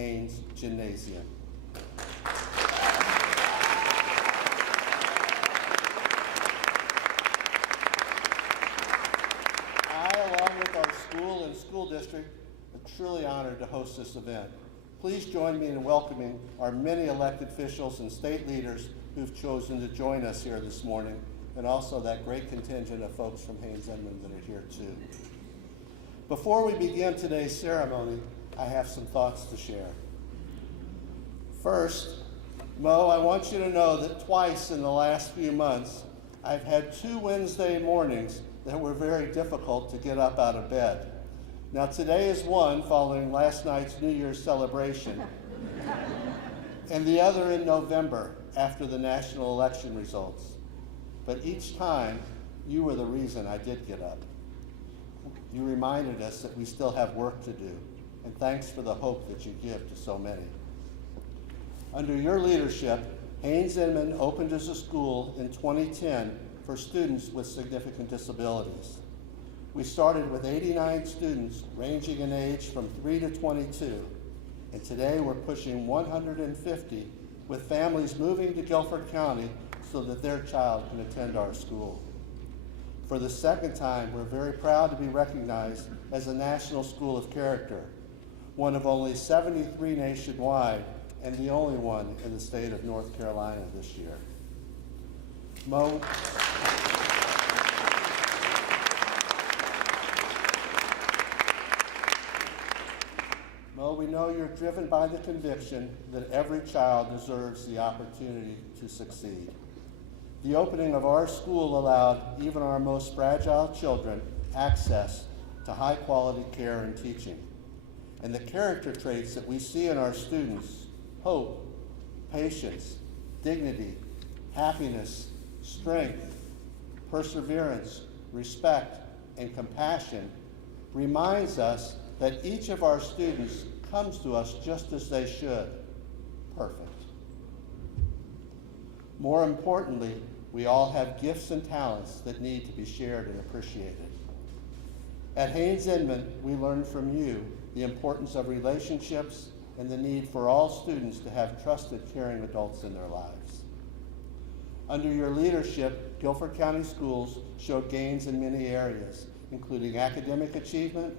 Haynes Gymnasium. I, along with our school and school district, are truly honored to host this event. Please join me in welcoming our many elected officials and state leaders who've chosen to join us here this morning, and also that great contingent of folks from Haynes-Edmond that are here too. Before we begin today's ceremony, I have some thoughts to share. First, Mo, I want you to know that twice in the last few months, I've had 2 Wednesday mornings that were very difficult to get up out of bed. Now today is one following last night's New Year's celebration, and the other in November after the national election results. But each time, you were the reason I did get up. You reminded us that we still have work to do, and thanks for the hope that you give to so many. Under your leadership, Haynes-Edmond opened as a school in 2010 for students with significant disabilities. We started with 89 students ranging in age from 3 to 22, and today we're pushing 150 with families moving to Guilford County so that their child can attend our school. For the second time, we're very proud to be recognized as a National School of Character, one of only 73 nationwide and the only one in the state of North Carolina this year. Mo, we know you're driven by the conviction that every child deserves the opportunity to succeed. The opening of our school allowed even our most fragile children access to high-quality care and teaching. And the character traits that we see in our students, hope, patience, dignity, happiness, strength, perseverance, respect, and compassion, reminds us that each of our students comes to us just as they should, perfect. More importantly, we all have gifts and talents that need to be shared and appreciated. At Haynes-Edmond, we learn from you the importance of relationships and the need for all students to have trusted, caring adults in their lives. Under your leadership, Guilford County Schools showed gains in many areas, including academic achievement,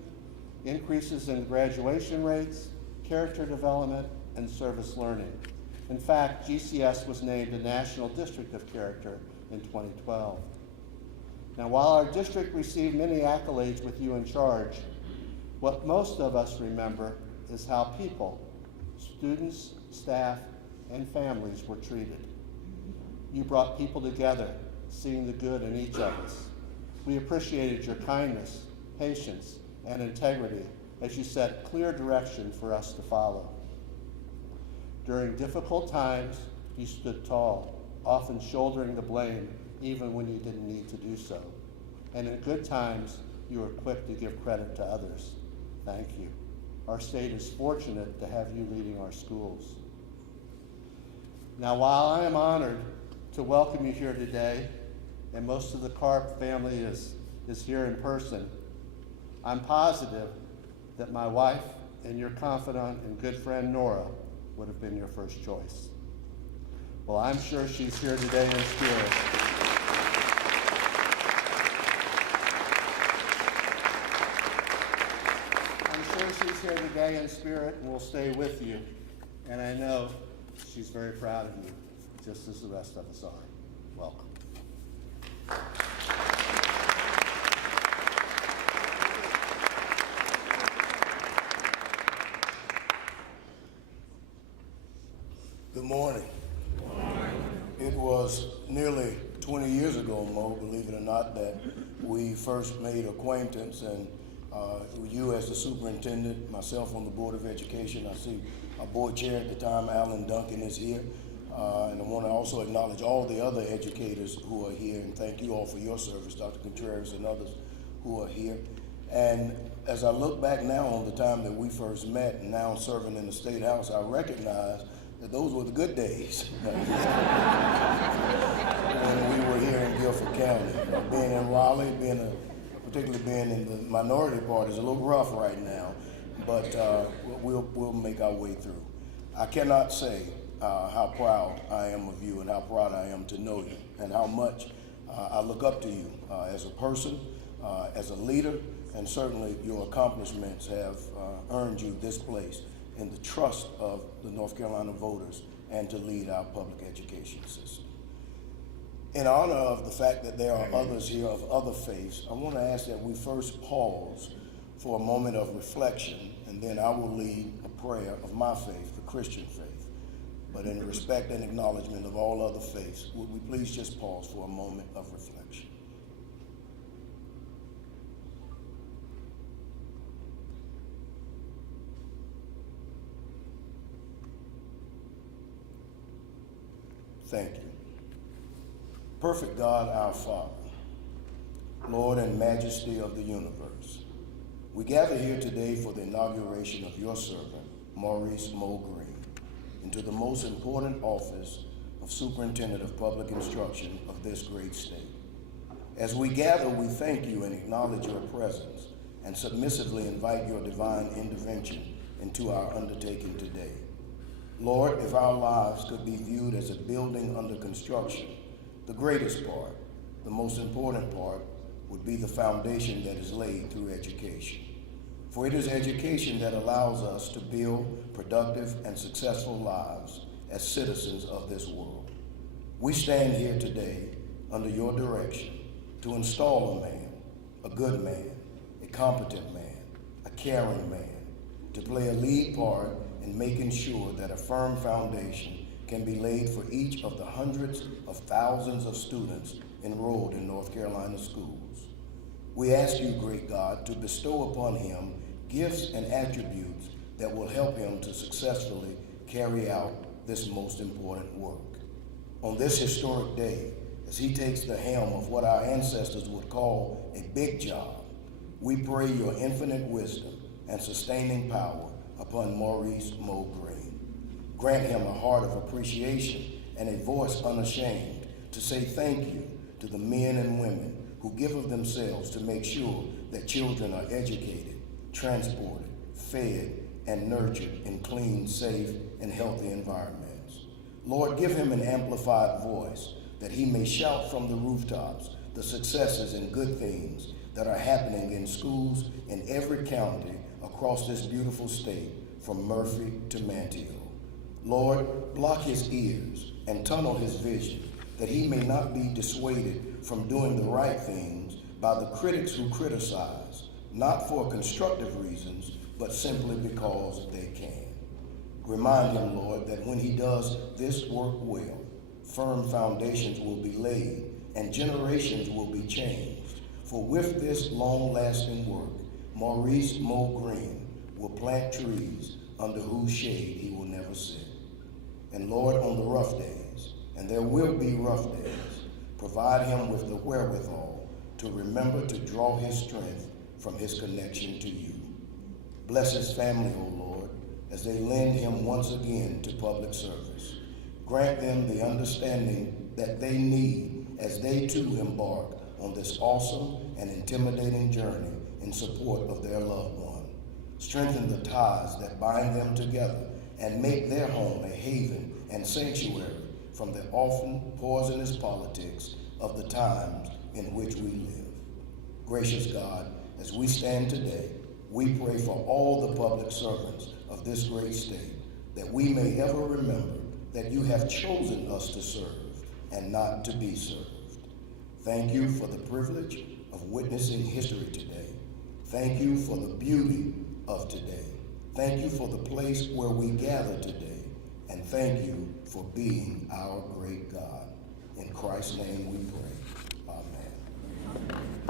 increases in graduation rates, character development, and service learning. In fact, GCS was named a National District of Character in 2012. Now, while our district received many accolades with you in charge, what most of us remember is how people, students, staff, and families were treated. You brought people together, seeing the good in each of us. We appreciated your kindness, patience, and integrity as you set clear direction for us to follow. During difficult times, you stood tall, often shouldering the blame even when you didn't need to do so. And in good times, you were quick to give credit to others. Thank you. Our state is fortunate to have you leading our schools. Now, while I am honored to welcome you here today, and most of the Karp family is here in person, I'm positive that my wife and your confidant and good friend Nora would have been your first choice. Well, I'm sure she's here today in spirit. I'm sure she's here today in spirit and will stay with you. And I know she's very proud of you, just as the rest of us are. Welcome. Good morning. Good morning. It was nearly 20 years ago, Mo, believe it or not, that we first made acquaintance, and you as the superintendent, myself on the Board of Education. I see our board chair at the time, Alan Duncan, is here. And I want to also acknowledge all the other educators who are here, and thank you all for your service, Dr. Contreras and others who are here. And as I look back now on the time that we first met and now serving in the State House, I recognize that those were the good days when we were here in Guilford County. Being in Raleigh, particularly being in the minority part is a little rough right now, but we'll make our way through. I cannot say how proud I am of you and how proud I am to know you and how much I look up to you as a person, as a leader, and certainly your accomplishments have earned you this place in the trust of the North Carolina voters and to lead our public education system. In honor of the fact that there are others here of other faiths, I want to ask that we first pause for a moment of reflection, and then I will lead a prayer of my faith, the Christian faith. But in respect and acknowledgement of all other faiths, would we please just pause for a moment of reflection? Thank you. Perfect God, our Father, Lord and Majesty of the universe, we gather here today for the inauguration of your servant, Maurice Green, into the most important office of Superintendent of Public Instruction of this great state. As we gather, we thank you and acknowledge your presence and submissively invite your divine intervention into our undertaking today. Lord, if our lives could be viewed as a building under construction, the greatest part, the most important part, would be the foundation that is laid through education. For it is education that allows us to build productive and successful lives as citizens of this world. We stand here today under your direction to install a man, a good man, a competent man, a caring man, to play a lead part in making sure that a firm foundation can be laid for each of the hundreds of thousands of students enrolled in North Carolina schools. We ask you, great God, to bestow upon him gifts and attributes that will help him to successfully carry out this most important work. On this historic day, as he takes the helm of what our ancestors would call a big job, we pray your infinite wisdom and sustaining power upon Maurice Green. Grant him a heart of appreciation and a voice unashamed to say thank you to the men and women who give of themselves to make sure that children are educated, transported, fed, and nurtured in clean, safe, and healthy environments. Lord, give him an amplified voice that he may shout from the rooftops the successes and good things that are happening in schools in every county across this beautiful state, from Murphy to Manteo. Lord, block his ears and tunnel his vision, that he may not be dissuaded from doing the right things by the critics who criticize, not for constructive reasons, but simply because they can. Remind him, Lord, that when he does this work well, firm foundations will be laid and generations will be changed. For with this long-lasting work, Maurice Green will plant trees under whose shade he will never sit. And Lord, on the rough days, and there will be rough days, provide him with the wherewithal to remember to draw his strength from his connection to you. Bless his family, O Lord, as they lend him once again to public service. Grant them the understanding that they need as they too embark on this awesome and intimidating journey in support of their loved one. Strengthen the ties that bind them together and make their home a haven and sanctuary from the often poisonous politics of the times in which we live. Gracious God, as we stand today, we pray for all the public servants of this great state, that we may ever remember that you have chosen us to serve and not to be served. Thank you for the privilege of witnessing history today. Thank you for the beauty of today. Thank you for the place where we gather today. And thank you for being our great God. In Christ's name we pray. Amen.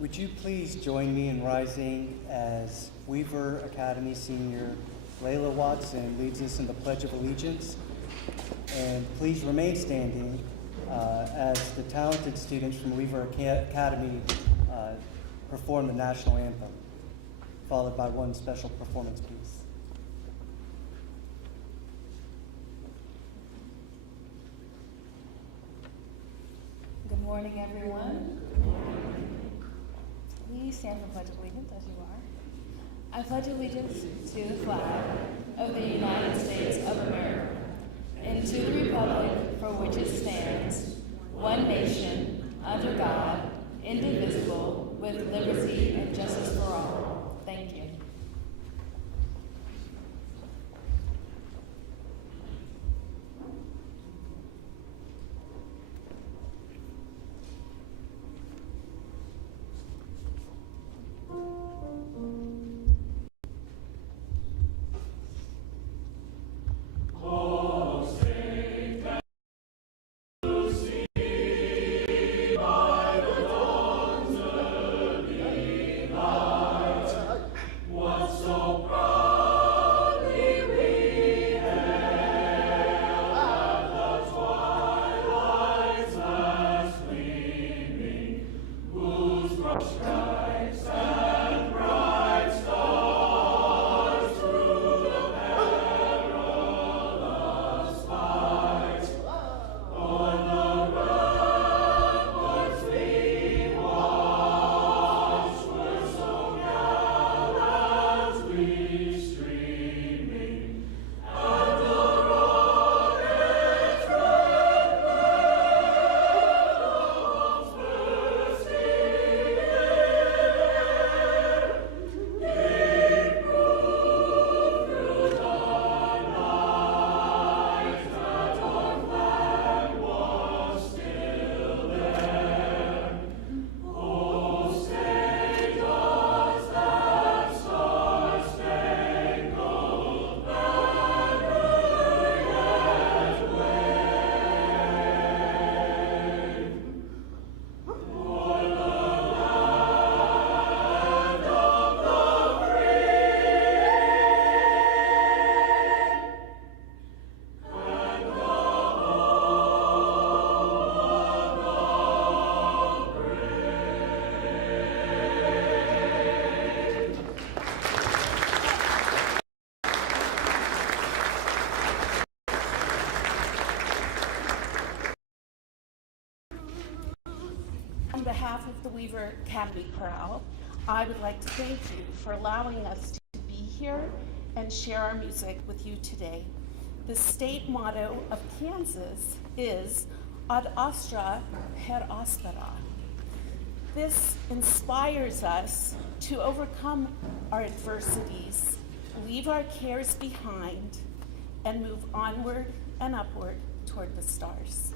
Would you please join me in rising as Weaver Academy senior Layla Watson leads us in the Pledge of Allegiance? And please remain standing as the talented students from Weaver Academy perform the national anthem, followed by one special performance piece. Good morning, everyone. Please stand for Pledge of Allegiance as you are. I pledge allegiance to the flag of the United States of America and to the republic for which it stands, one nation, under God, indivisible, with liberty and justice for all. Thank you. On behalf of the Weaver Academy Chorale, I would like to thank you for allowing us to be here and share our music with you today. The state motto of Kansas is Ad Astra per Aspera. This inspires us to overcome our adversities, leave our cares behind, and move onward and upward toward the stars.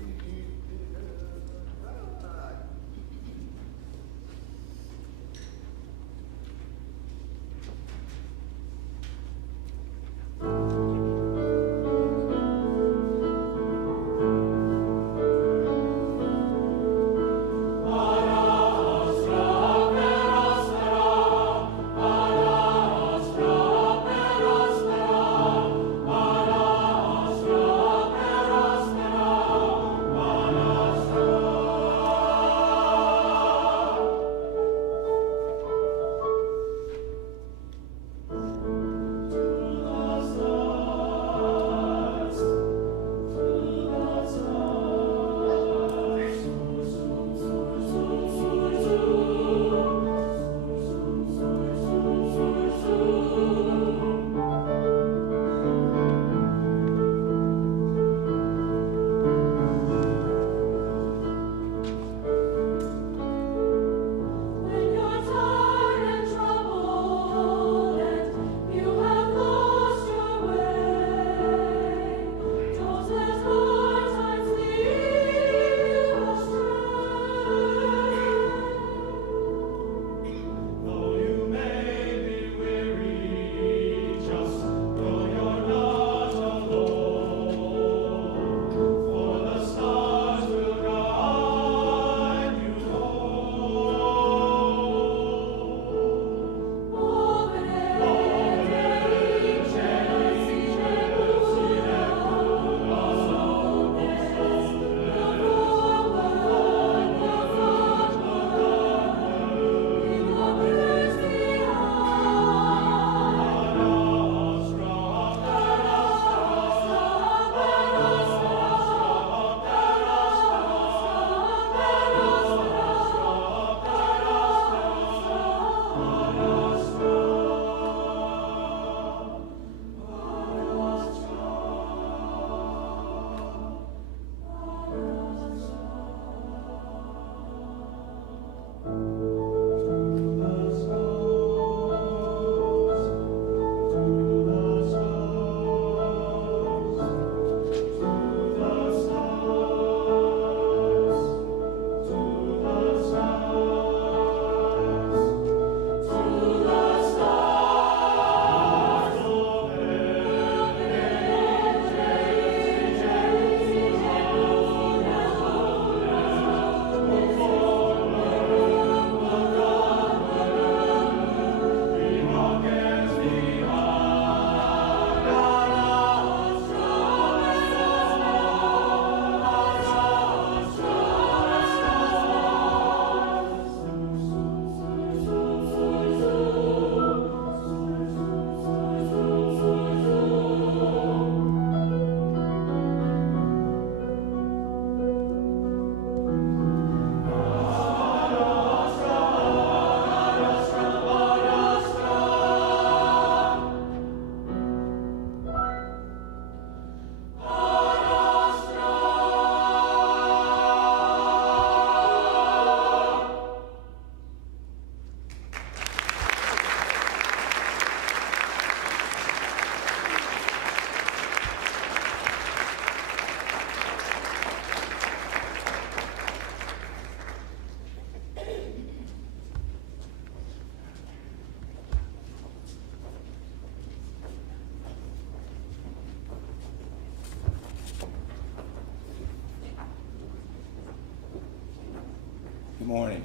Good morning.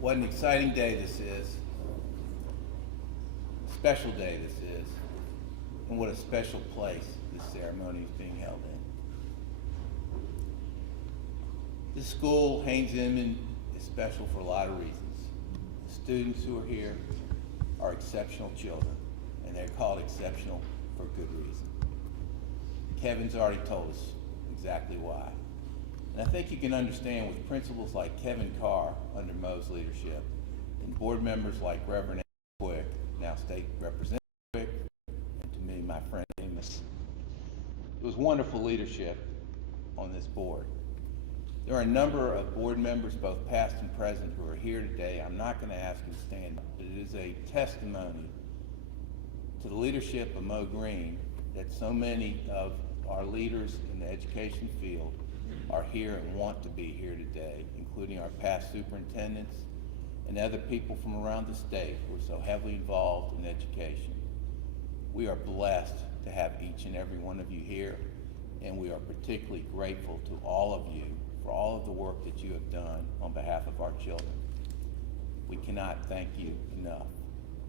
What an exciting day this is. Special day this is. And what a special place this ceremony is being held in. This school, Haynes Inman, is special for a lot of reasons. The students who are here are exceptional children, and they're called exceptional for good reason. Kevin's already told us exactly why. And I think you can understand with principals like Kevin Carr under Mo's leadership, and board members like Reverend Quick, now State Representative Quick, and to me, my friend Amos. It was wonderful leadership on this board. There are a number of board members, both past and present, who are here today. I'm not going to ask them to stand, but it is a testimony to the leadership of Mo Green that so many of our leaders in the education field are here and want to be here today, including our past superintendents and other people from around the state who are so heavily involved in education. We are blessed to have each and every one of you here, and we are particularly grateful to all of you for all of the work that you have done on behalf of our children. We cannot thank you enough,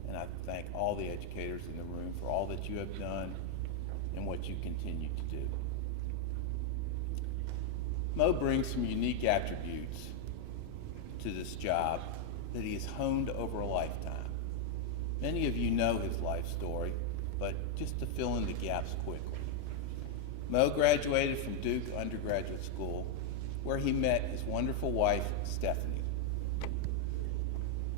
and I thank all the educators in the room for all that you have done and what you continue to do. Mo brings some unique attributes to this job that he has honed over a lifetime. Many of you know his life story, but just to fill in the gaps quickly. Mo graduated from Duke Undergraduate School, where he met his wonderful wife, Stephanie,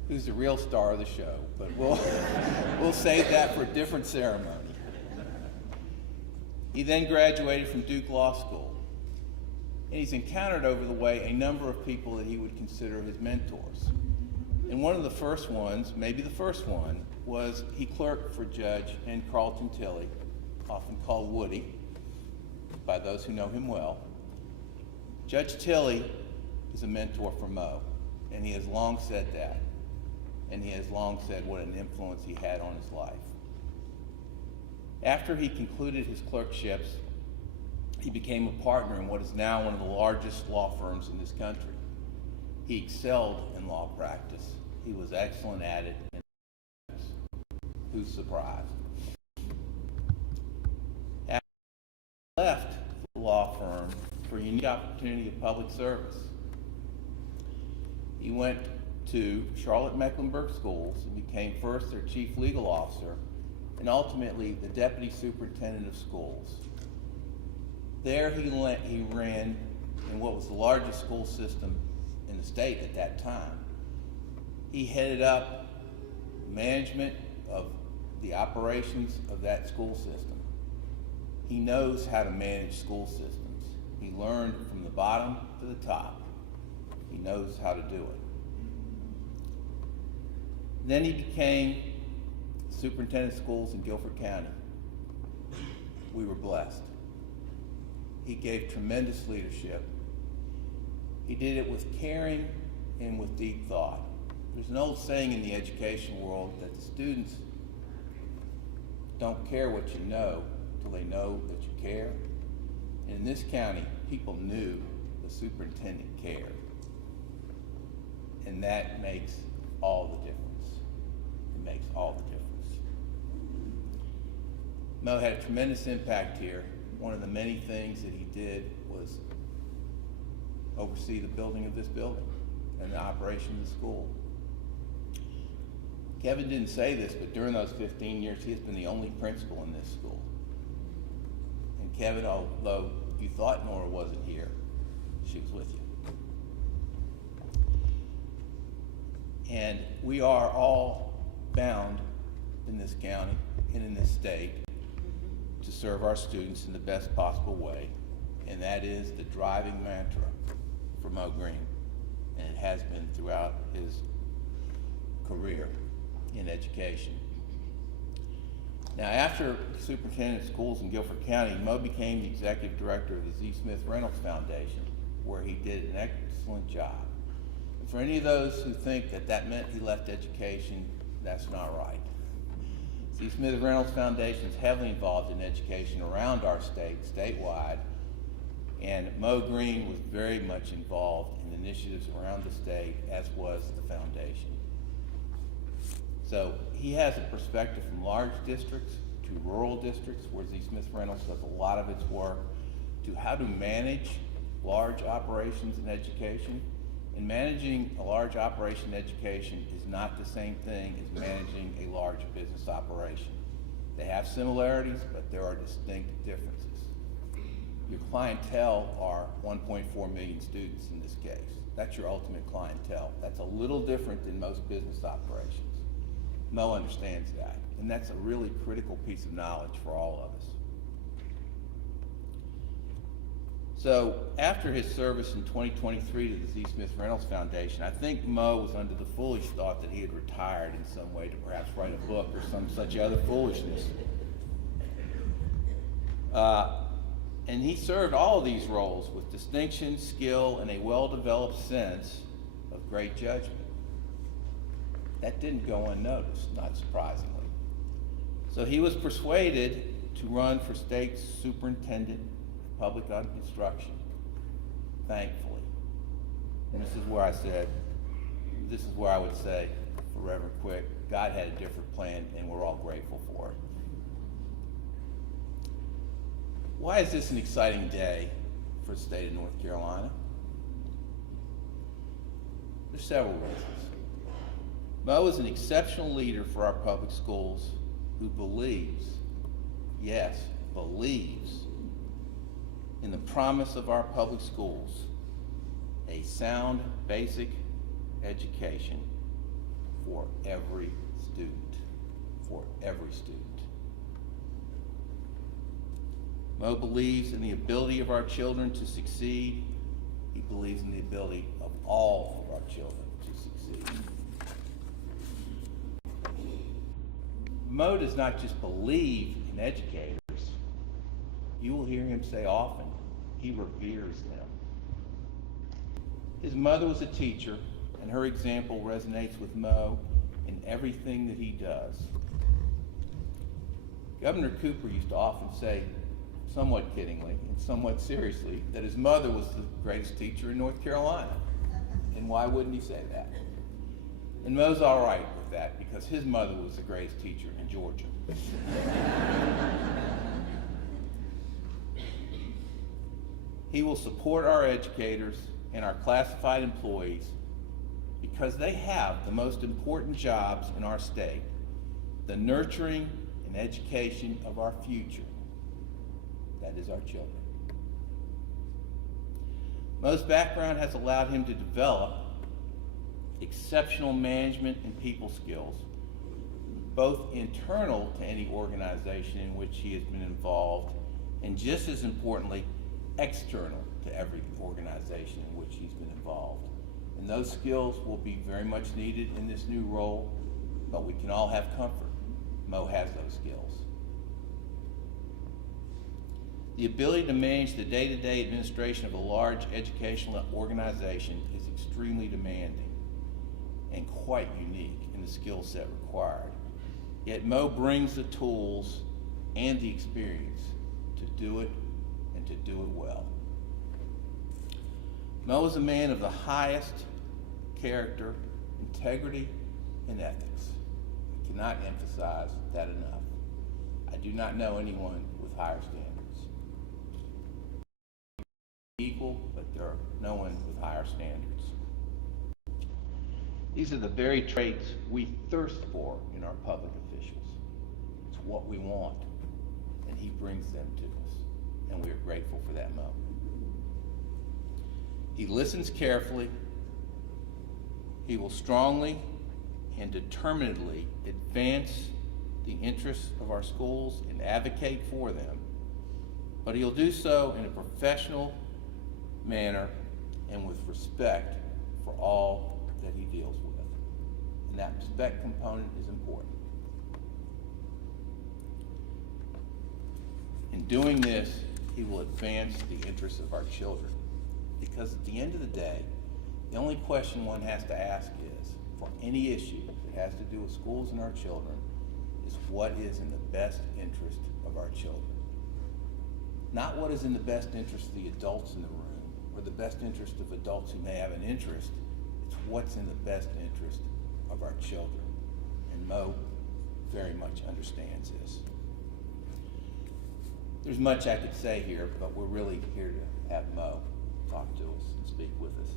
who's the real star of the show, but we'll save that for a different ceremony. He then graduated from Duke Law School, and he's encountered over the way a number of people that he would consider his mentors. And one of the first ones, maybe the first one, was he clerked for Judge N. Carlton Tilley, often called Woody, by those who know him well. Judge Tilley is a mentor for Mo, and he has long said that, and he has long said what an influence he had on his life. After he concluded his clerkships, he became a partner in what is now one of the largest law firms in this country. He excelled in law practice. He was excellent at it. Who's surprised? After he left the law firm for a unique opportunity of public service, he went to Charlotte Mecklenburg Schools and became first their chief legal officer and ultimately the deputy superintendent of schools. There he ran in what was the largest school system in the state at that time. He headed up management of the operations of that school system. He knows how to manage school systems. He learned from the bottom to the top. He knows how to do it. Then he became superintendent of schools in Guilford County. We were blessed. He gave tremendous leadership. He did it with caring and with deep thought. There's an old saying in the education world that the students don't care what you know till they know that you care. And in this county, people knew the superintendent cared. And that makes all the difference. It makes all the difference. Mo had a tremendous impact here. One of the many things that he did was oversee the building of this building and the operation of the school. Kevin didn't say this, but during those 15 years, he has been the only principal in this school. And Kevin, although you thought Nora wasn't here, she was with you. And we are all bound in this county and in this state to serve our students in the best possible way, and that is the driving mantra for Mo Green, and it has been throughout his career in education. Now, after superintendent of schools in Guilford County, Mo became the executive director of the Z. Smith Reynolds Foundation, where he did an excellent job. And for any of those who think that that meant he left education, that's not right. Z. Smith Reynolds Foundation is heavily involved in education around our state, statewide, And Mo Green was very much involved in initiatives around the state, as was the foundation. So he has a perspective from large districts to rural districts, where Z. Smith Reynolds does a lot of its work, to how to manage large operations in education. And managing a large operation in education is not the same thing as managing a large business operation. They have similarities, but there are distinct differences. Your clientele are 1.4 million students in this case. That's your ultimate clientele. That's a little different than most business operations. Mo understands that, and that's a really critical piece of knowledge for all of us. So after his service in 2023 to the Z. Smith Reynolds Foundation, I think Mo was under the foolish thought that he had retired in some way to perhaps write a book or some such other foolishness. And he served all of these roles with distinction, skill, and a well-developed sense of great judgment. That didn't go unnoticed, not surprisingly. So he was persuaded to run for state superintendent of public instruction, thankfully. And this is where I would say, forever quick, God had a different plan, and we're all grateful for it. Why is this an exciting day for the state of North Carolina? There's several reasons. Mo is an exceptional leader for our public schools who believes, yes, believes, in the promise of our public schools, a sound basic education for every student, for every student. Mo believes in the ability of our children to succeed. He believes in the ability of all of our children to succeed. Mo does not just believe in educators. You will hear him say often, he reveres them. His mother was a teacher, and her example resonates with Mo in everything that he does. Governor Cooper used to often say, somewhat kiddingly and somewhat seriously, that his mother was the greatest teacher in North Carolina. And why wouldn't he say that? And Mo's all right with that, because his mother was the greatest teacher in Georgia. He will support our educators and our classified employees because they have the most important jobs in our state, the nurturing and education of our future. That is our children. Mo's background has allowed him to develop exceptional management and people skills, both internal to any organization in which he has been involved, and just as importantly, external to every organization in which he's been involved. And those skills will be very much needed in this new role, but we can all have comfort. Mo has those skills. The ability to manage the day-to-day administration of a large educational organization is extremely demanding and quite unique in the skill set required. Yet Mo brings the tools and the experience to do it and to do it well. Mo is a man of the highest character, integrity, and ethics. I cannot emphasize that enough. I do not know anyone with higher standards. Equal, but there are no one with higher standards. These are the very traits we thirst for in our public officials. It's what we want, and he brings them to us, and we are grateful for that moment. He listens carefully. He will strongly and determinedly advance the interests of our schools and advocate for them, but he'll do so in a professional manner and with respect for all that he deals with. And that respect component is important. In doing this, he will advance the interests of our children. Because at the end of the day, the only question one has to ask is, for any issue that has to do with schools and our children, is what is in the best interest of our children. not what is in the best interest of the adults in the room or the best interest of adults who may have an interest. It's what's in the best interest of our children. And Mo very much understands this. There's much I could say here, but we're really here to have Mo talk to us and speak with us.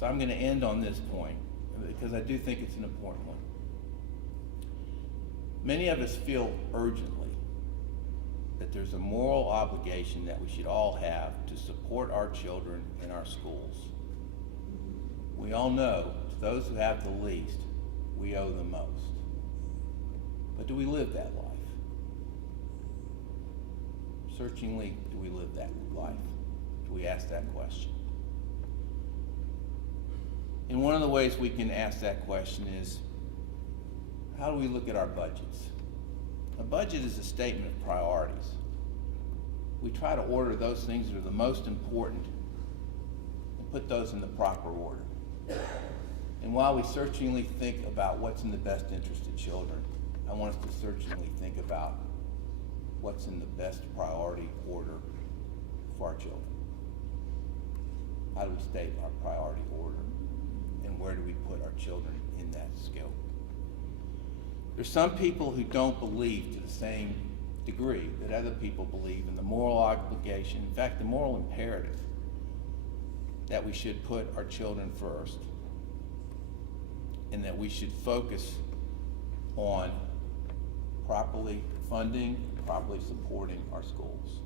So I'm going to end on this point because I do think it's an important one. Many of us feel urgently that there's a moral obligation that we should all have to support our children in our schools. We all know, to those who have the least, we owe the most. But do we live that life? Searchingly, do we live that life? Do we ask that question? And one of the ways we can ask that question is, how do we look at our budgets? A budget is a statement of priorities. We try to order those things that are the most important and put those in the proper order. And while we searchingly think about what's in the best interest of children, I want us to searchingly think about what's in the best priority order for our children. How do we state our priority order? And where do we put our children in that scope? There's some people who don't believe to the same degree that other people believe in the moral obligation, in fact, the moral imperative, that we should put our children first and that we should focus on properly funding, properly supporting our schools.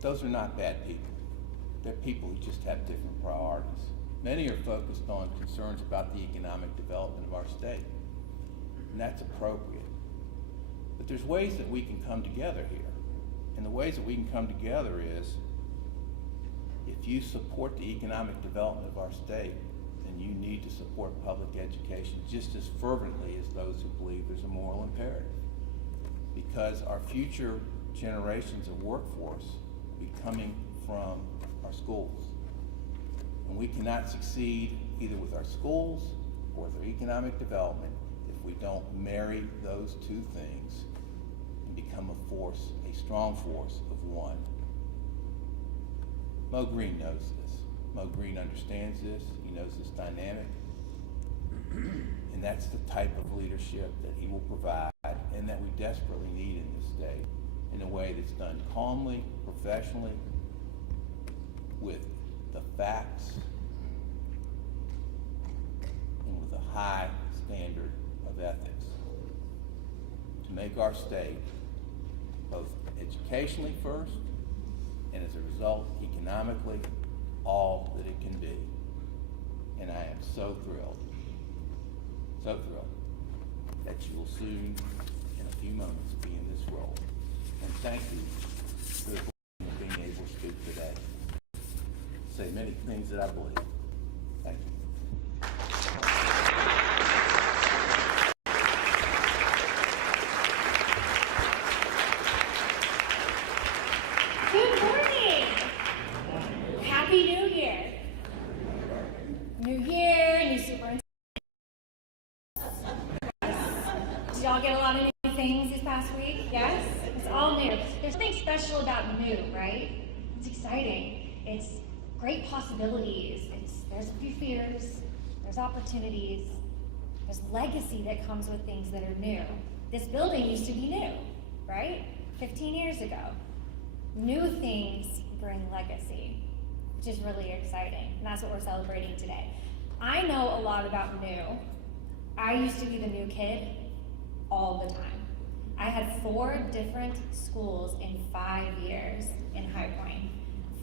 Those are not bad people. They're people who just have different priorities. Many are focused on concerns about the economic development of our state, and that's appropriate. But there's ways that we can come together here. And the ways that we can come together is, if you support the economic development of our state, then you need to support public education just as fervently as those who believe there's a moral imperative. Because our future generations of workforce will be coming from our schools. And we cannot succeed either with our schools or with our economic development if we don't marry those two things and become a force, a strong force of one. Mo Green knows this. Mo Green understands this. He knows this dynamic. And that's the type of leadership that he will provide and that we desperately need in this state in a way that's done calmly, professionally, with the facts, and with a high standard of ethics to make our state both educationally first and as a result economically all that it can be. And I am so thrilled that you will soon, in a few moments, be in this role. And thank you for the blessing of being able to speak today. Say many things that I believe. Thank you. Good morning. Happy New Year. New year, new superintendent. Did y'all get a lot of new things this past week? Yes? It's all new. There's something special about new, right? It's exciting. It's great possibilities. There's a few fears. There's opportunities. There's legacy that comes with things that are new. This building used to be new, right? 15 years ago. New things bring legacy, which is really exciting. And that's what we're celebrating today. I know a lot about new. I used to be the new kid all the time. I had 4 different schools in 5 years in High Point.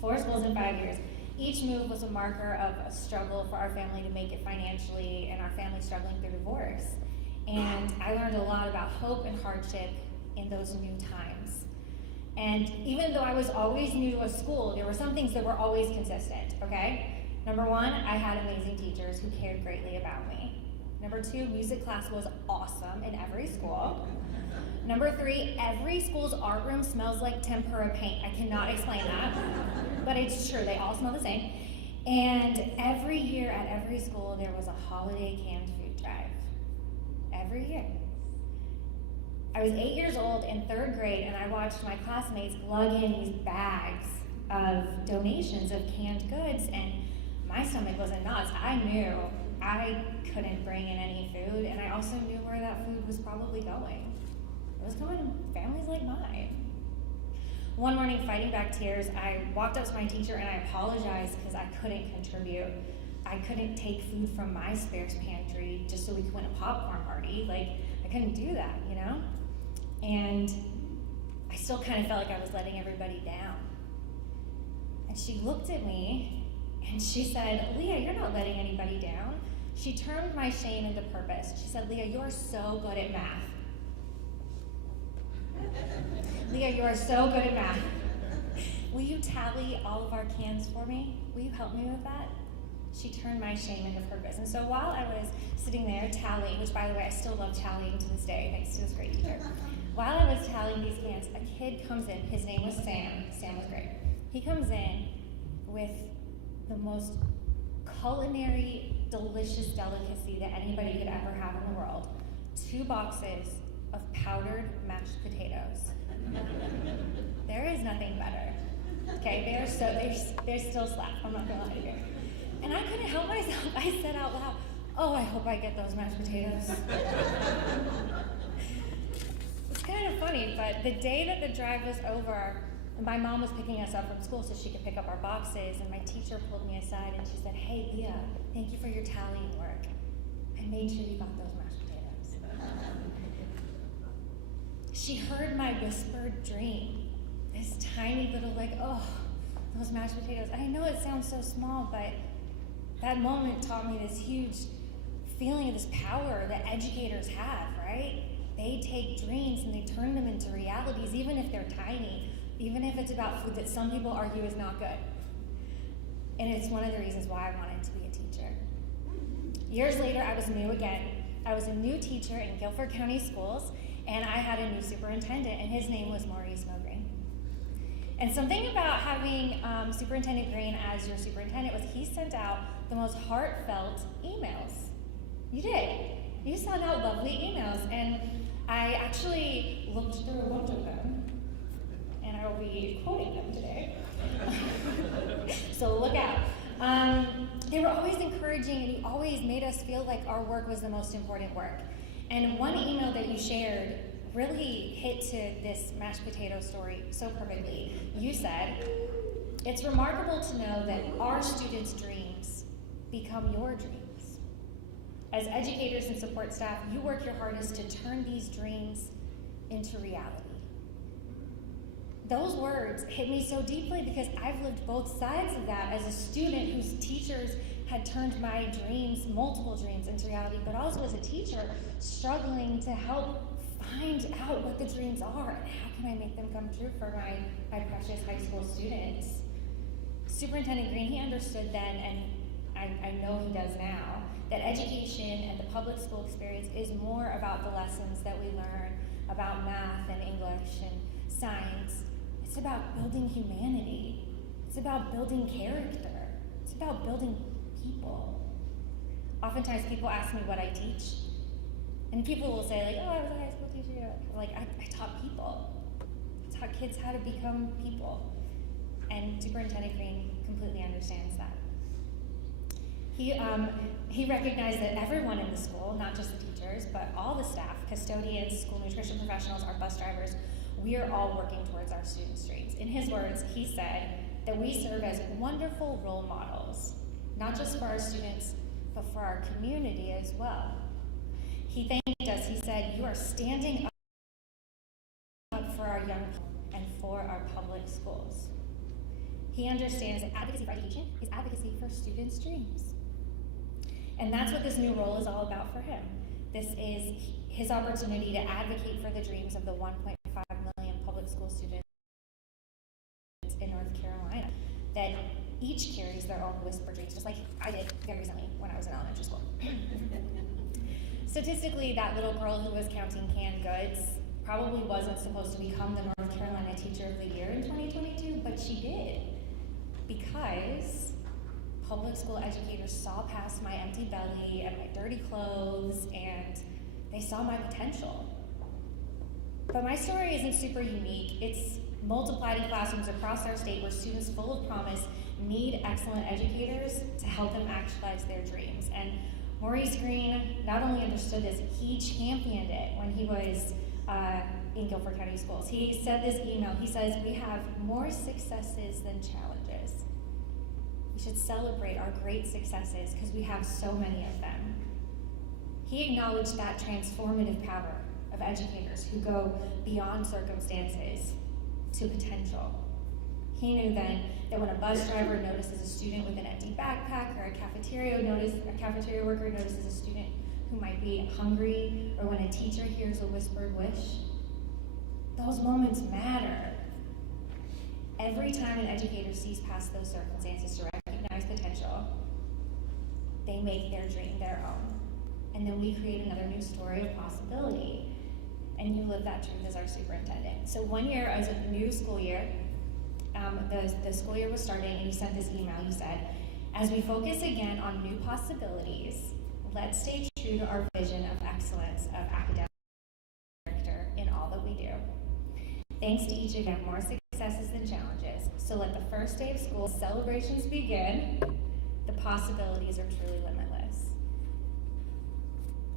4 schools in 5 years. Each move was a marker of a struggle for our family to make it financially and our family struggling through divorce. And I learned a lot about hope and hardship in those new times. And even though I was always new to a school, there were some things that were always consistent, okay? Number 1, I had amazing teachers who cared greatly about me. Number 2, music class was awesome in every school. Number 3, every school's art room smells like tempera paint. I cannot explain that, but it's true, they all smell the same. And every year at every school, there was a holiday canned food drive. Every year. I was 8 years old in 3rd grade, and I watched my classmates lug in these bags of donations of canned goods, and my stomach was in knots. I knew I couldn't bring in any food, and I also knew where that food was probably going. It was going to families like mine. One morning, fighting back tears, I walked up to my teacher and I apologized because I couldn't contribute. I couldn't take food from my spares pantry just so we could win a popcorn party. Like, I couldn't do that, you know? And I still kind of felt like I was letting everybody down. And she looked at me and she said, Leah, you're not letting anybody down. She turned my shame into purpose. She said, Leah, you're so good at math. Leah, you are so good at math. Will you tally all of our cans for me? Will you help me with that? She turned my shame into purpose. And so while I was sitting there tallying, which by the way, I still love tallying to this day, thanks to this great teacher. While I was tallying these cans, a kid comes in. His name was Sam. Sam was great. He comes in with the most culinary, delicious delicacy that anybody could ever have in the world. 2 boxes of powdered mashed potatoes. There is nothing better. Okay, they're still slap, I'm not gonna lie to you. And I couldn't help myself. I said out loud, oh, I hope I get those mashed potatoes. It's kind of funny, but the day that the drive was over, my mom was picking us up from school so she could pick up our boxes, and my teacher pulled me aside and she said, hey, Leah, thank you for your tallying work. I made sure you got those mashed potatoes. She heard my whispered dream, this tiny little like, oh, those mashed potatoes. I know it sounds so small, but that moment taught me this huge feeling of this power that educators have, right? They take dreams and they turn them into realities, even if they're tiny, even if it's about food that some people argue is not good. And it's one of the reasons why I wanted to be a teacher. Years later, I was new again. I was a new teacher in Guilford County Schools, and I had a new superintendent, and his name was Maurice. And something about having Superintendent Green as your superintendent was he sent out the most heartfelt emails. You did. You sent out lovely emails, and I actually looked through a bunch of them, and I will be quoting them today. So look out. They were always encouraging, and you always made us feel like our work was the most important work. And one email that you shared really hit to this mashed potato story so perfectly. You said, it's remarkable to know that our students' dreams become your dreams. As educators and support staff, you work your hardest to turn these dreams into reality. Those words hit me so deeply because I've lived both sides of that as a student whose teachers had turned my dreams, multiple dreams, into reality, but also as a teacher struggling to help find out what the dreams are and how can I make them come true for my precious high school students. Superintendent Green, he understood then, and I know he does now, that education and the public school experience is more about the lessons that we learn about math and English and science. It's about building humanity. It's about building character. It's about building people. Oftentimes people ask me what I teach, and people will say, like, oh, I was a high school teacher. Like, I taught people. I taught kids how to become people. And Superintendent Green completely understands that. He recognized that everyone in the school, not just the teachers, but all the staff, custodians, school nutrition professionals, our bus drivers, we are all working towards our students' dreams. In his words, he said that we serve as wonderful role models, not just for our students, but for our community as well. He thanked us. He said, you are standing up for our young people and for our public schools. He understands that advocacy for education is advocacy for students' dreams. And that's what this new role is all about for him. This is his opportunity to advocate for the dreams of the 1.5 million public school students in North Carolina, that each carries their own whisper dreams, just like I did very recently when I was in elementary school. Statistically, that little girl who was counting canned goods probably wasn't supposed to become the North Carolina Teacher of the Year in 2022, but she did, because public school educators saw past my empty belly and my dirty clothes, and they saw my potential. But my story isn't super unique. It's multiplied in classrooms across our state where students full of promise need excellent educators to help them actualize their dreams. And Maurice Green not only understood this, he championed it when he was in Guilford County Schools. He sent this email. He says, "We have more successes than challenges. We should celebrate our great successes because we have so many of them." He acknowledged that transformative power of educators who go beyond circumstances to potential. He knew then that when a bus driver notices a student with an empty backpack, or a cafeteria worker notices a student who might be hungry, or when a teacher hears a whispered wish, those moments matter. Every time an educator sees past those circumstances to recognize potential, they make their dream their own. And then we create another new story of possibility. And you live that truth as our superintendent. So 1 year, as a new school year, the school year was starting, and you sent this email. You said, "As we focus again on new possibilities, let's stay true to our vision of excellence of academic character in all that we do. Thanks to each of you, more successes than challenges. So let the first day of school celebrations begin. The possibilities are truly limitless."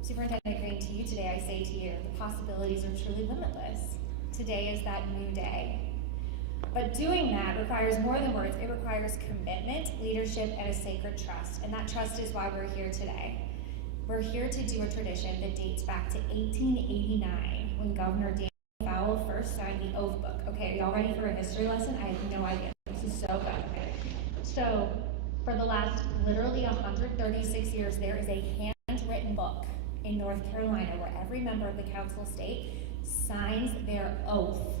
Superintendent Green, to you today, I say to you, the possibilities are truly limitless. Today is that new day. But doing that requires more than words. It requires commitment, leadership, and a sacred trust. And that trust is why we're here today. We're here to do a tradition that dates back to 1889, when Governor Daniel Fowle first signed the Oath Book. Okay, are y'all ready for a history lesson? I have no idea. This is so good. So, for the last literally 136 years, there is a handwritten book in North Carolina where every member of the council state signs their oath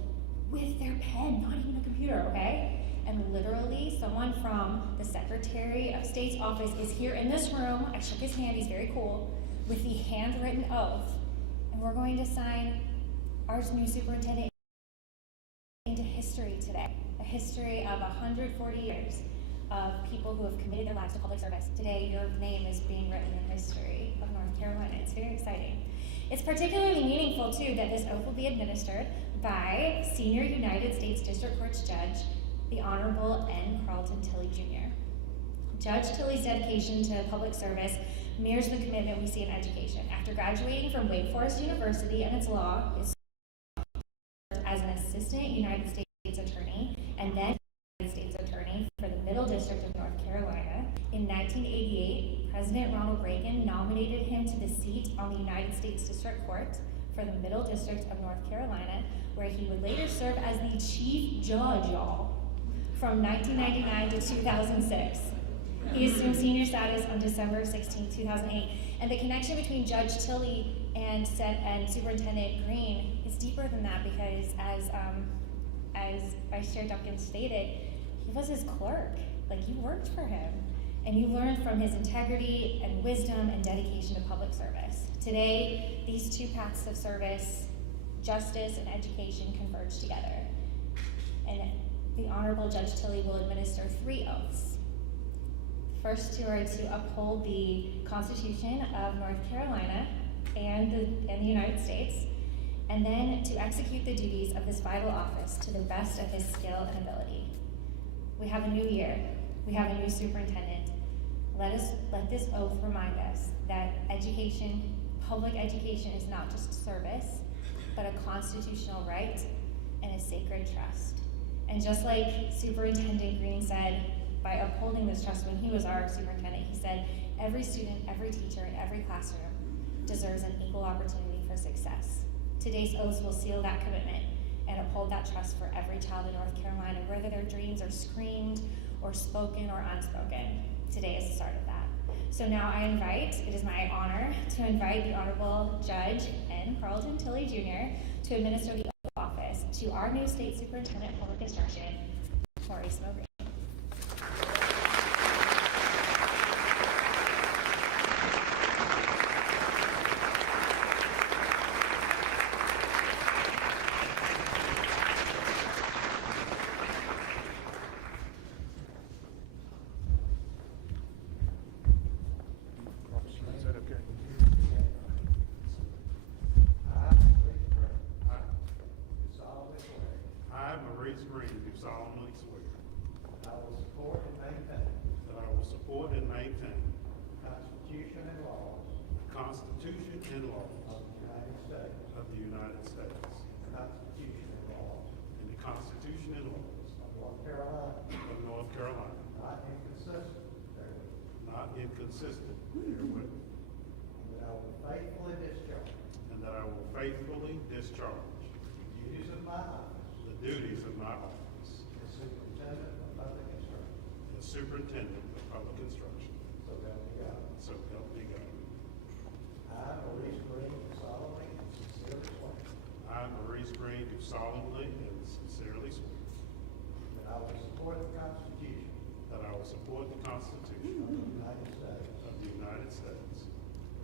with their pen, not even a computer, okay? And literally, someone from the Secretary of State's office is here in this room. I shook his hand, he's very cool, with the handwritten oath. And we're going to sign our new superintendent into history today. A history of 140 years of people who have committed their lives to public service. Today, your name is being written in the history of North Carolina. It's very exciting. It's particularly meaningful, too, that this oath will be administered by Senior United States District Court's Judge, the Honorable N. Carlton Tilley, Jr. Judge Tilley's dedication to public service mirrors the commitment we see in education. After graduating from Wake Forest University and its law, he served as an assistant United States attorney and then United States attorney for the Middle District of North Carolina. In 1988, President Ronald Reagan nominated him to the seat on the United States District Court for the Middle District of North Carolina, where he would later serve as the chief judge, y'all, from 1999 to 2006. He assumed senior status on December 16, 2008. And the connection between Judge Tilley and Superintendent Green is deeper than that, because as Vice Chair Duncan stated, he was his clerk. Like, you worked for him. And you learned from his integrity and wisdom and dedication to public service. Today, these two paths of service, justice and education, converge together. And the Honorable Judge Tilley will administer 3 oaths. First two are to uphold the Constitution of North Carolina and the United States, and then to execute the duties of this vital office to the best of his skill and ability. We have a new year. We have a new superintendent. Let this oath remind us that education, public education, is not just service, but a constitutional right and a sacred trust. And just like Superintendent Green said, by upholding this trust when he was our superintendent, he said, every student, every teacher, in every classroom deserves an equal opportunity for success. Today's oaths will seal that commitment and uphold that trust for every child in North Carolina, whether their dreams are screamed or spoken or unspoken. Today is the start of that. So now it is my honor to invite the Honorable Judge N. Carlton Tilley, Jr. to administer the oath of office to our new State Superintendent of Public Instruction, Maurice. Is that okay? and laws of the United States, of the United States, the Constitution and laws and the Constitution and laws of North Carolina, of North Carolina, not inconsistent therewith, not inconsistent therewith, and that I will faithfully discharge and that I will faithfully discharge the duties of my office the duties of my office as Superintendent of Public Instruction. as Superintendent of Public Instruction. So help me God. So help me God. I, Maurice Green, do solemnly and sincerely swear I, Maurice Green, do solemnly and sincerely swear that I will support the Constitution that I will support the of Constitution the United States, of the United States,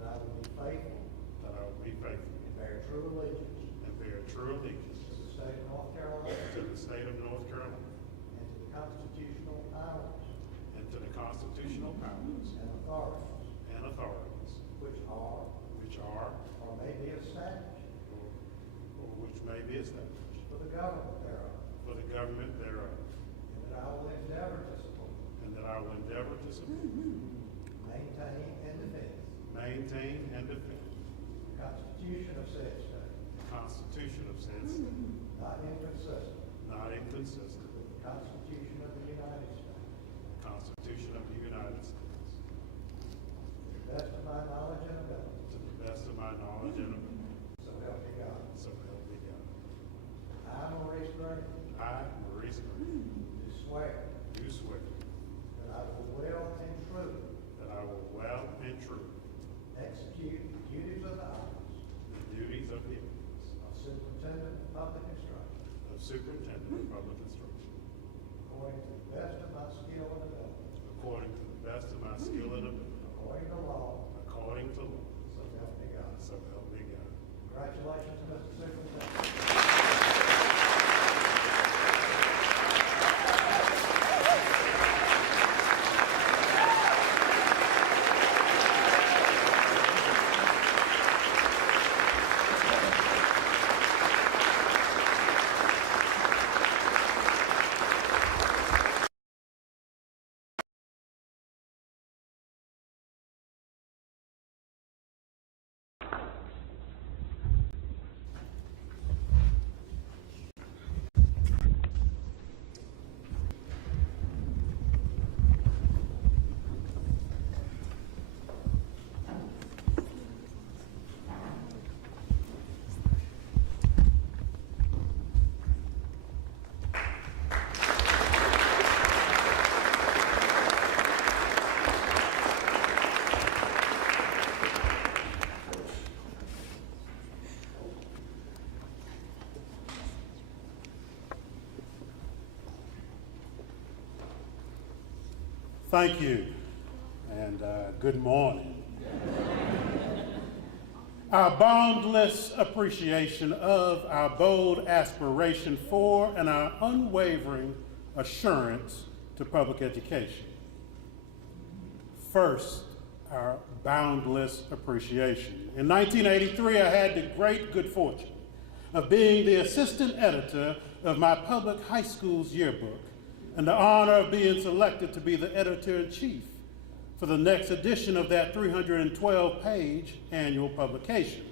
that I will be faithful that I will be faithful and bear true allegiance and bear true allegiance to the state of North Carolina to the state of North Carolina and to the constitutional powers and to the constitutional powers and authorities which are or may be established or which may be established for the government thereof, for the government thereof, and that I will endeavor to support, and that I will endeavor to support, maintain, and defend maintain, and defend the Constitution of said state, the Constitution of said state, not inconsistent not inconsistent with the Constitution of the United States, with the Constitution of the United States, to the best of my knowledge and ability, to the best of my knowledge and ability. so help me God. So help me God. I, Maurice Green, I, Maurice Green, do swear do swear that I will well and truly that I will well and truly execute the duties of the office the duties of the office of Superintendent of Public Instruction of Superintendent of Public Instruction according to the best of my skill and ability, according to the best of my skill and ability, according to law, according to law. so help me God. So help me God. Congratulations, Mr. Superintendent. Thank you, and good morning. Our boundless appreciation of, our bold aspiration for, and our unwavering assurance to public education. First, our boundless appreciation. In 1983, I had the great good fortune of being the assistant editor of my public high school's yearbook, and the honor of being selected to be the editor-in-chief for the next edition of that 312-page annual publication.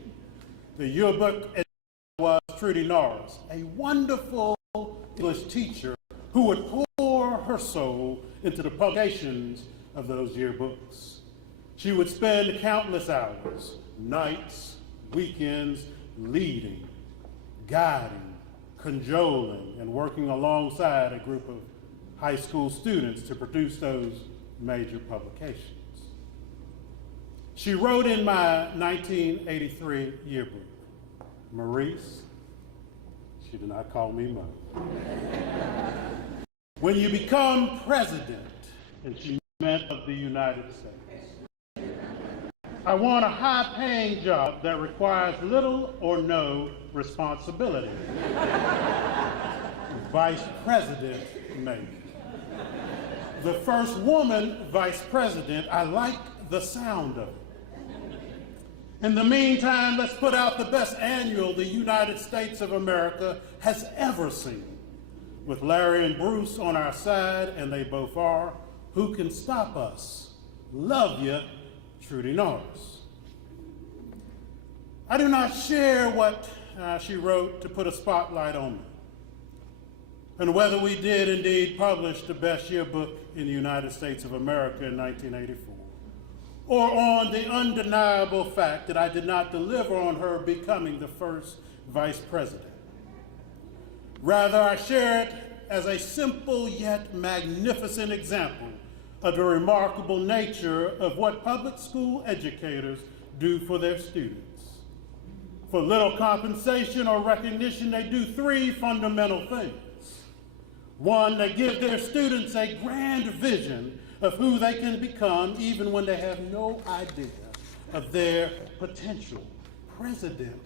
The yearbook editor was Trudy Norris, a wonderful English teacher who would pour her soul into the publications of those yearbooks. She would spend countless hours, nights, weekends, leading, guiding, cajoling, and working alongside a group of high school students to produce those major publications. She wrote in my 1983 yearbook, Maurice, she did not call me Mo. When you become president, and she meant of the United States, I want a high-paying job that requires little or no responsibility. Vice President, maybe. The first woman vice president, I like the sound of it. In the meantime, let's put out the best annual the United States of America has ever seen. With Larry and Bruce on our side, and they both are, who can stop us? Love you, Trudy Norris. I do not share what she wrote to put a spotlight on me, and whether we did indeed publish the best yearbook in the United States of America in 1984, or on the undeniable fact that I did not deliver on her becoming the first vice president. Rather, I share it as a simple yet magnificent example of the remarkable nature of what public school educators do for their students. For little compensation or recognition, they do three fundamental things. One, they give their students a grand vision of who they can become even when they have no idea of their potential. President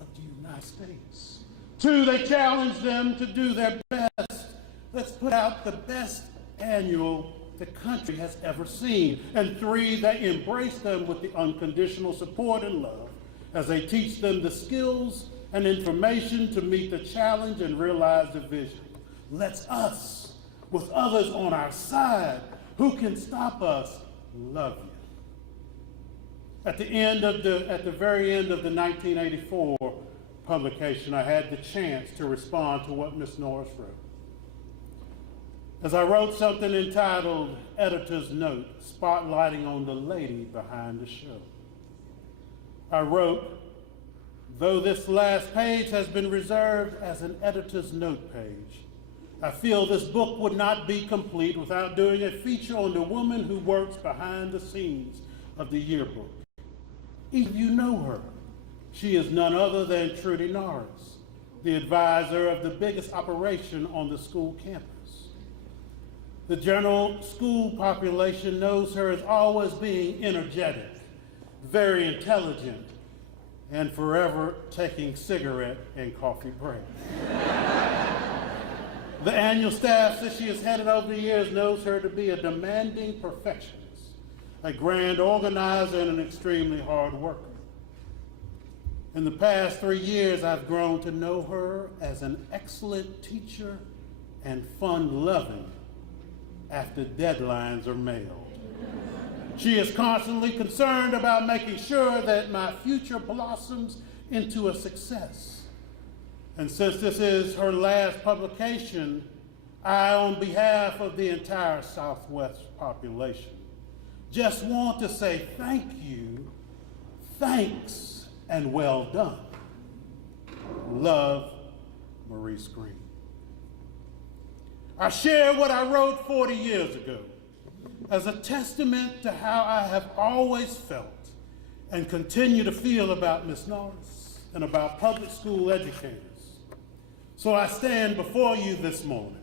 of the United States. Two, they challenge them to do their best. Let's put out the best annual the country has ever seen. And three, they embrace them with the unconditional support and love as they teach them the skills and information to meet the challenge and realize the vision. Let's us, with others on our side, who can stop us, love you. At the very end of the 1984 publication, I had the chance to respond to what Ms. Norris wrote. As I wrote something entitled Editor's Note, spotlighting on the lady behind the show. I wrote, though this last page has been reserved as an editor's note page, I feel this book would not be complete without doing a feature on the woman who works behind the scenes of the yearbook. Each of you know her. She is none other than Trudy Norris, the advisor of the biggest operation on the school campus. The general school population knows her as always being energetic, very intelligent, and forever taking cigarette and coffee breaks. The annual staff that she has headed over the years knows her to be a demanding perfectionist, a grand organizer, and an extremely hard worker. In the past 3 years, I've grown to know her as an excellent teacher and fun-loving after deadlines are mailed. She is constantly concerned about making sure that my future blossoms into a success. And since this is her last publication, I, on behalf of the entire Southwest population, just want to say thank you, thanks, and well done. Love, Maurice Green. I share what I wrote 40 years ago as a testament to how I have always felt and continue to feel about Ms. Norris and about public school educators. So I stand before you this morning,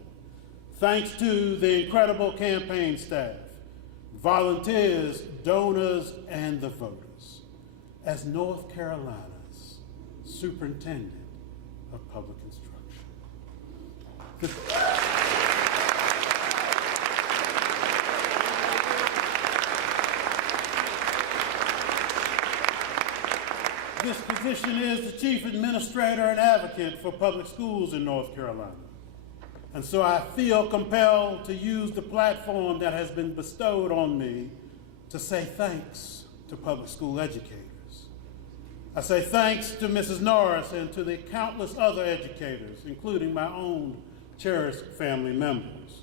thanks to the incredible campaign staff, volunteers, donors, and the voters, as North Carolina's Superintendent of Public Instruction. This position is the Chief Administrator and Advocate for public schools in North Carolina. And so I feel compelled to use the platform that has been bestowed on me to say thanks to public school educators. I say thanks to Mrs. Norris and to the countless other educators, including my own cherished family members.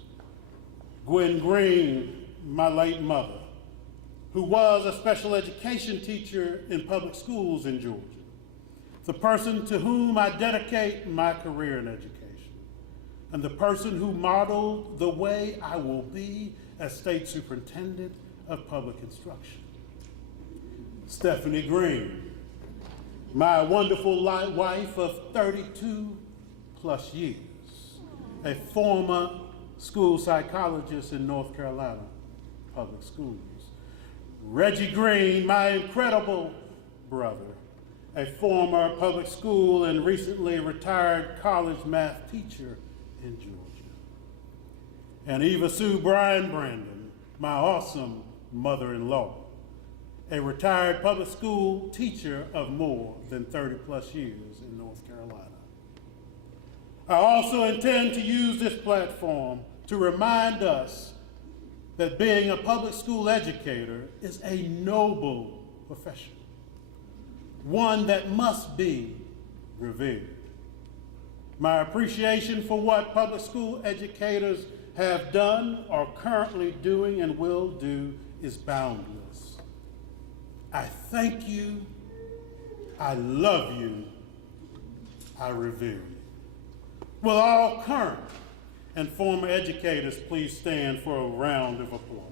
Gwen Green, my late mother, who was a special education teacher in public schools in Georgia, the person to whom I dedicate my career in education, and the person who modeled the way I will be as State Superintendent of Public Instruction. Stephanie Green, my wonderful wife of 32 plus years, a former school psychologist in North Carolina public schools. Reggie Green, my incredible brother, a former public school and recently retired college math teacher in Georgia. And Eva Sue Bryan Brandon, my awesome mother-in-law, a retired public school teacher of more than 30 plus years in North Carolina. I also intend to use this platform to remind us that being a public school educator is a noble profession. one that must be revered. My appreciation for what public school educators have done, are currently doing, and will do is boundless. I thank you, I love you, I revere you. Will all current and former educators please stand for a round of applause?